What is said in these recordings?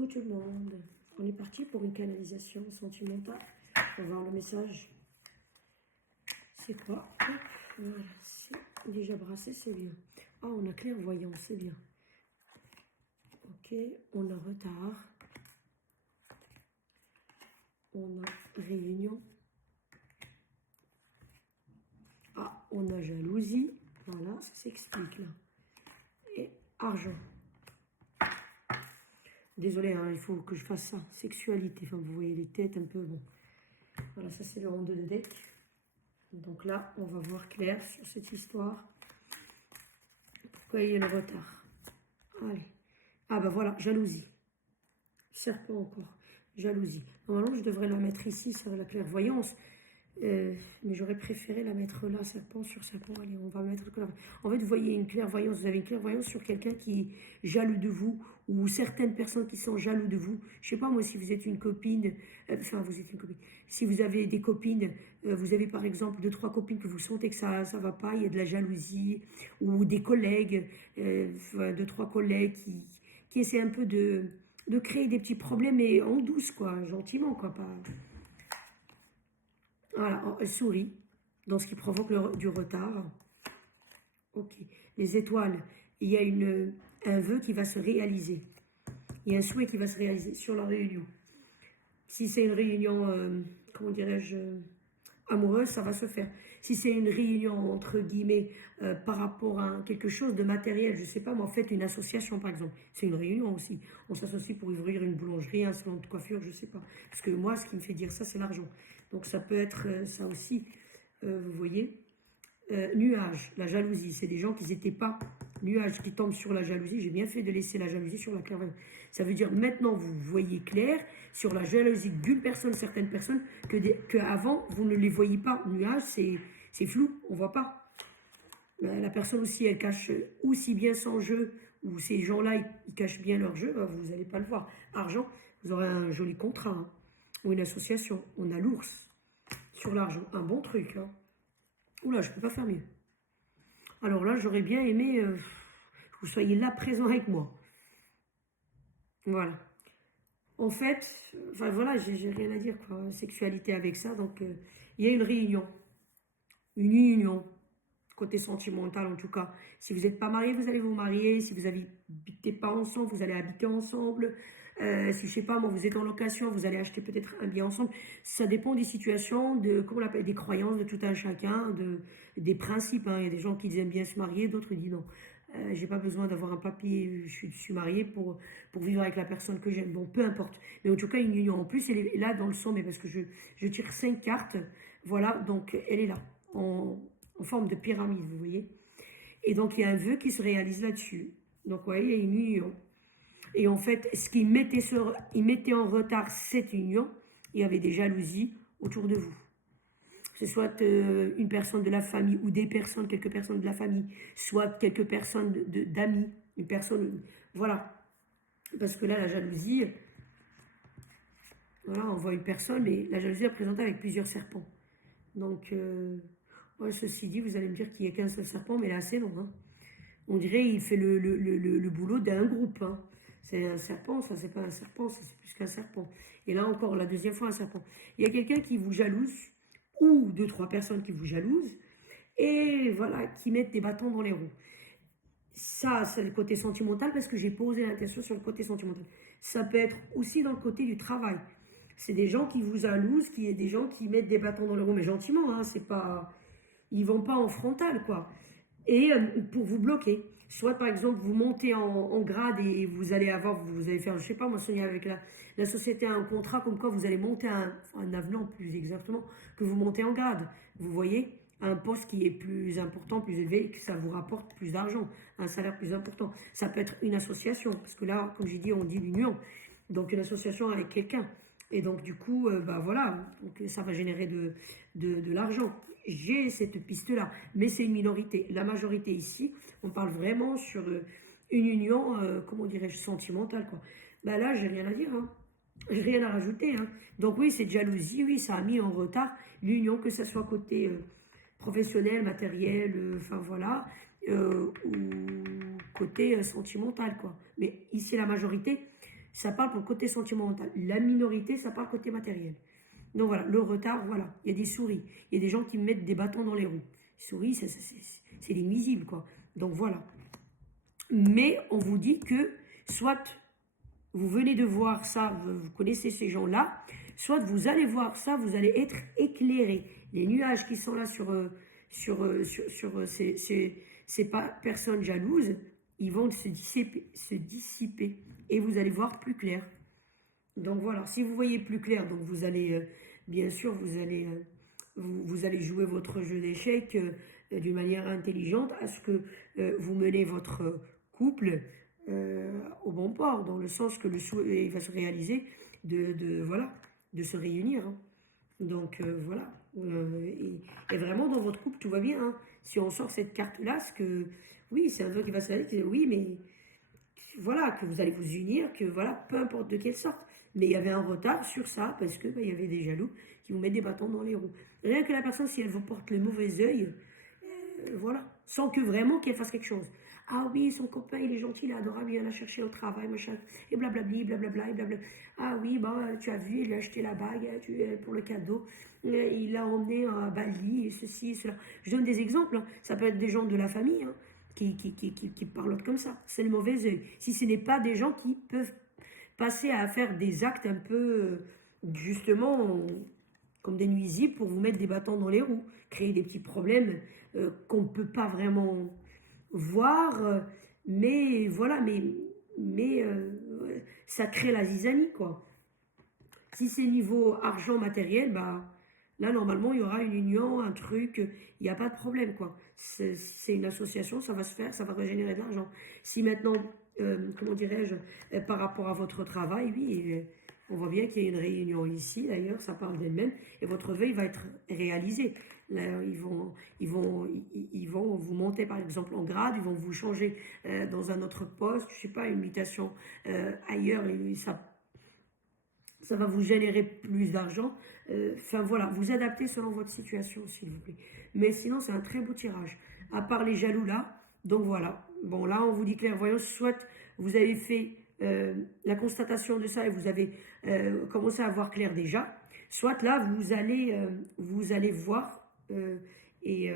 Coucou tout le monde, on est parti pour une canalisation sentimentale. On va voir le message. C'est quoi? Hop, voilà, c'est déjà brassé, c'est bien. Ah, on a clairvoyant, c'est bien. Ok, on a retard. On a réunion. Ah, on a jalousie. Voilà, ça s'explique là. Et argent. Désolé, hein, il faut que je fasse ça. Sexualité, enfin vous voyez les têtes un peu, bon. Voilà, ça c'est le rond de deck. Donc là, on va voir clair sur cette histoire. Pourquoi il y a le retard? Allez. Ah ben voilà, jalousie. Serpent encore. Jalousie. Normalement, je devrais la mettre ici, ça va la clairvoyance. Mais j'aurais préféré la mettre là, serpent sur serpent. Allez, on va mettre clairvoyance. En fait, vous voyez une clairvoyance. Vous avez une clairvoyance sur quelqu'un qui est jaloux de vous ou certaines personnes qui sont jaloux de vous. Je sais pas moi si vous êtes une copine, enfin vous êtes une copine. Si vous avez des copines, vous avez par exemple 2, 3 copines que vous sentez que ça va pas, il y a de la jalousie ou des collègues, 2, 3 collègues qui essaient un peu de créer des petits problèmes mais en douce quoi, gentiment quoi, pas. Voilà, elle sourit, dans ce qui provoque du retard. Ok. Les étoiles, il y a un vœu qui va se réaliser. Il y a un souhait qui va se réaliser sur la réunion. Si c'est une réunion, comment dirais-je, amoureuse, ça va se faire. Si c'est une réunion, entre guillemets, par rapport à quelque chose de matériel, je ne sais pas, mais en fait, une association, par exemple. C'est une réunion aussi. On s'associe pour ouvrir une boulangerie, un salon de coiffure, je ne sais pas. Parce que moi, ce qui me fait dire ça, c'est l'argent. Donc, ça peut être ça aussi, vous voyez. Nuage, la jalousie, c'est des gens qui n'étaient pas nuages qui tombent sur la jalousie. J'ai bien fait de laisser la jalousie sur la clairvoyance. Ça veut dire maintenant vous voyez clair sur la jalousie d'une personne, certaines personnes, que avant vous ne les voyez pas. Nuage, c'est flou, on voit pas. La personne aussi, elle cache aussi bien son jeu, ou ces gens-là, ils cachent bien leur jeu, vous n'allez pas le voir. Argent, vous aurez un joli contrat, hein, ou une association. On a l'ours sur l'argent, un bon truc, hein. Oula, je peux pas faire mieux. Alors là, j'aurais bien aimé que vous soyez là présent avec moi. Voilà. En fait, enfin voilà, j'ai rien à dire, quoi. Sexualité avec ça. Donc, il y a une réunion, une union, côté sentimental en tout cas. Si vous n'êtes pas marié, vous allez vous marier. Si vous n'habitez pas ensemble, vous allez habiter ensemble. Si je sais pas, moi, vous êtes en location, vous allez acheter peut-être un bien ensemble. Ça dépend des situations, comment on l'appelle, des croyances de tout un chacun, des principes, hein. Il y a des gens qui aiment bien se marier, d'autres disent non. J'ai pas besoin d'avoir un papier, je suis mariée pour vivre avec la personne que j'aime. Bon, peu importe. Mais en tout cas, une union. En plus, elle est là dans le sommet parce que je tire 5 cartes. Voilà, donc elle est là, en forme de pyramide, vous voyez. Et donc, il y a un vœu qui se réalise là-dessus. Donc, vous voyez, il y a une union. Et en fait, ce qui mettait en retard cette union, il y avait des jalousies autour de vous. Que ce soit une personne de la famille ou des personnes, quelques personnes de la famille, soit quelques personnes d'amis, une personne, voilà. Parce que là, la jalousie, voilà, on voit une personne et la jalousie est présentée avec plusieurs serpents. Donc, ouais, ceci dit, vous allez me dire qu'il n'y a qu'un seul serpent, mais là, c'est non, hein. On dirait qu'il fait le boulot d'un groupe, hein. C'est un serpent, ça c'est pas un serpent, ça c'est plus qu'un serpent. Et là encore, la deuxième fois un serpent. Il y a quelqu'un qui vous jalouse, ou 2, 3 personnes qui vous jalousent, et voilà, qui mettent des bâtons dans les roues. Ça, c'est le côté sentimental, parce que j'ai posé l'intention sur le côté sentimental. Ça peut être aussi dans le côté du travail. C'est des gens qui vous jalousent, des gens qui mettent des bâtons dans les roues, mais gentiment, hein, c'est pas... Ils vont pas en frontal, quoi. Et pour vous bloquer. Soit par exemple vous montez en grade et vous allez faire, je sais pas moi, signer avec la société un contrat comme quoi vous allez monter un avenant plus exactement, que vous montez en grade. Vous voyez, un poste qui est plus important, plus élevé, et que ça vous rapporte plus d'argent, un salaire plus important. Ça peut être une association, parce que là, comme j'ai dit, on dit l'union. Donc une association avec quelqu'un. Et donc, du coup, bah voilà, donc, ça va générer de l'argent. J'ai cette piste-là, mais c'est une minorité. La majorité ici, on parle vraiment sur une union, comment dirais-je, sentimentale, quoi. Bah là, j'ai rien à dire, hein. J'ai rien à rajouter, hein. Donc oui, c'est de jalousie, oui, ça a mis en retard l'union, que ce soit côté professionnel, matériel, enfin voilà, ou côté sentimental, quoi. Mais ici, la majorité, ça parle pour le côté sentimental. La minorité, ça parle côté matériel. Donc voilà, le retard, voilà. Il y a des souris. Il y a des gens qui mettent des bâtons dans les roues. Les souris, c'est des nuisibles, quoi. Donc voilà. Mais on vous dit que soit vous venez de voir ça, vous connaissez ces gens-là, soit vous allez voir ça, vous allez être éclairé. Les nuages qui sont là sur ces personnes jalouses, ils vont se dissiper et vous allez voir plus clair. Donc voilà, si vous voyez plus clair, donc vous allez, bien sûr, vous allez jouer votre jeu d'échecs d'une manière intelligente à ce que vous menez votre couple au bon port, dans le sens que le souhait va se réaliser voilà, de se réunir. Hein. Donc voilà, et vraiment dans votre couple tout va bien. Hein. Si on sort cette carte-là, oui, c'est un vœu qui va se réaliser, oui, mais voilà, que vous allez vous unir, que voilà, peu importe de quelle sorte. Mais il y avait un retard sur ça parce que il y avait des jaloux qui vous mettent des bâtons dans les roues. Rien que la personne, si elle vous porte le mauvais œil, voilà, sans que vraiment qu'elle fasse quelque chose. Ah oui, son copain, il est gentil, il est adorable, il vient la chercher au travail, machin, et blablabli, blablabla, et blablabla. Ah oui, bon, tu as vu, il a acheté la bague pour le cadeau, il l'a emmené à Bali, et ceci, et cela. Je donne des exemples, hein. Ça peut être des gens de la famille, hein, qui parlent comme ça. C'est le mauvais œil. Si ce n'est pas des gens qui peuvent passer à faire des actes un peu, justement, comme des nuisibles pour vous mettre des bâtons dans les roues, créer des petits problèmes qu'on ne peut pas vraiment voir, mais voilà, mais ça crée la zizanie, quoi. Si c'est niveau argent matériel, bah là, normalement, il y aura une union, un truc, il n'y a pas de problème, quoi. C'est une association, ça va se faire, ça va régénérer de l'argent. Si maintenant, comment dirais-je, par rapport à votre travail, oui, on voit bien qu'il y a une réunion ici, d'ailleurs, ça parle d'elle-même, et votre vœu va être réalisé. Là, ils vont vous monter, par exemple, en grade, ils vont vous changer dans un autre poste, je sais pas, une mutation ailleurs, et ça va vous générer plus d'argent. Enfin voilà, vous adaptez selon votre situation, s'il vous plaît. Mais sinon, c'est un très beau tirage. À part les jaloux là, donc voilà. Bon, là, on vous dit clairvoyance, soit vous avez fait la constatation de ça et vous avez commencé à voir clair déjà, soit là, vous allez voir et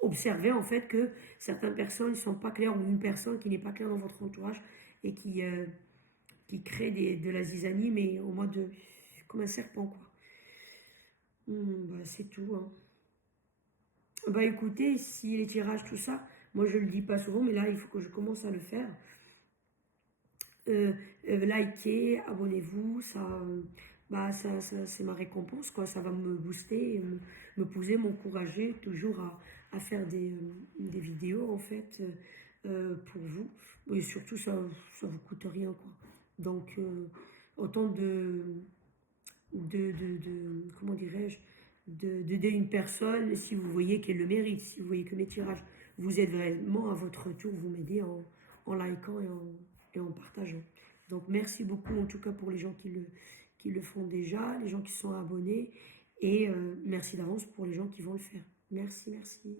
observer en fait que certaines personnes ne sont pas claires ou une personne qui n'est pas claire dans votre entourage et qui crée de la zizanie, mais au mode comme un serpent, quoi. Bah, c'est tout. Hein. Bah écoutez, si les tirages, tout ça, moi je le dis pas souvent, mais là il faut que je commence à le faire. Likez, abonnez-vous, ça c'est ma récompense, quoi. Ça va me booster, me pousser, m'encourager toujours à faire des vidéos en fait pour vous. Et surtout ça vous coûte rien, quoi. Donc autant comment dirais-je, d'aider une personne si vous voyez qu'elle le mérite, si vous voyez que mes tirages vous aident vraiment à votre tour, vous m'aidez en likant et en partageant. Donc merci beaucoup en tout cas pour les gens qui le font déjà, les gens qui sont abonnés et merci d'avance pour les gens qui vont le faire. Merci, merci.